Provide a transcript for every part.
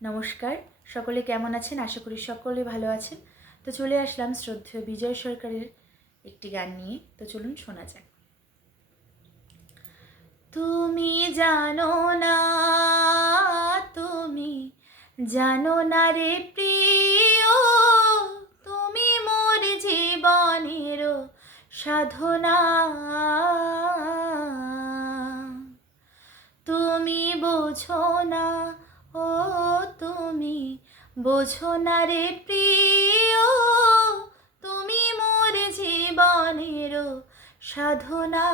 নমস্কার, সকলে কেমন আছেন? আশা করি সকলে ভালো আছেন। তো চলে আসলাম শ্রদ্ধেয় বিজয় সরকারের একটি গান নিয়ে। তো চলুন শোনা যাক। তুমি জানো না, তুমি জানো না রে প্রিয়, তুমি মোর জীবনের সাধনা। তুমি বোঝো না, ও তুমি বোঝো না রে প্রিয়, তুমি মোর জীবনের সাধনা।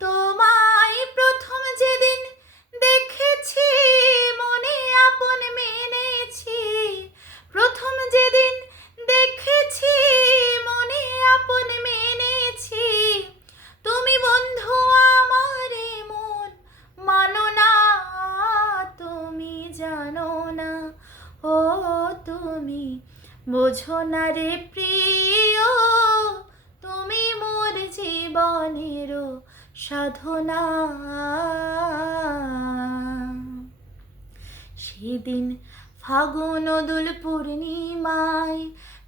তোমায় প্রথম যেদিন দেখেছি মনে আপন মেনেছি, প্রথম যেদিন দেখেছি মনে আপন মেনেছি, তুমি বন্ধু আমার মন মানো না, তুমি জানো না, ও তুমি বোঝো না রে প্রিয়, তুমি মোর জীবনের সাধনা। সেদিন ফাগুন দোল পূর্ণিমায়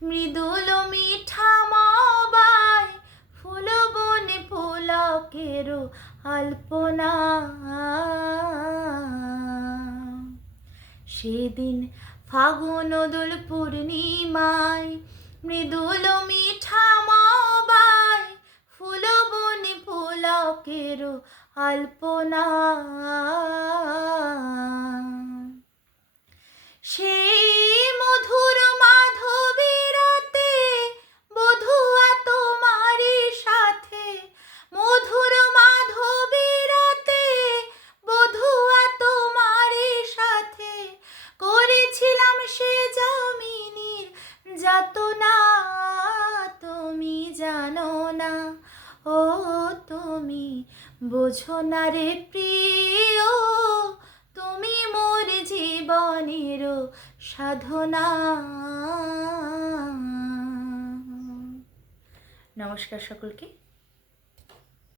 মৃদুল মিঠা মবায়, ফুল বনে পুলকের আলপনা। সেদিন ফাগুন দোল পূর্ণিমায় মৃদুল মিঠা মবায়, ফুল বনে পুলকের আলপনা। সেই মধুর মাধবী রাতে বধুয়া তোমারই সাথে, মধুর মাধবী রাতে বধুয়া তোমারই সাথে, করেছিলাম সে জমিনীর যাতনা। তুমি জানো না, ও তুমি বোঝো না রে প্রিয়, তুমি মোর জীবনের সাধনা। নমস্কার সকলকে।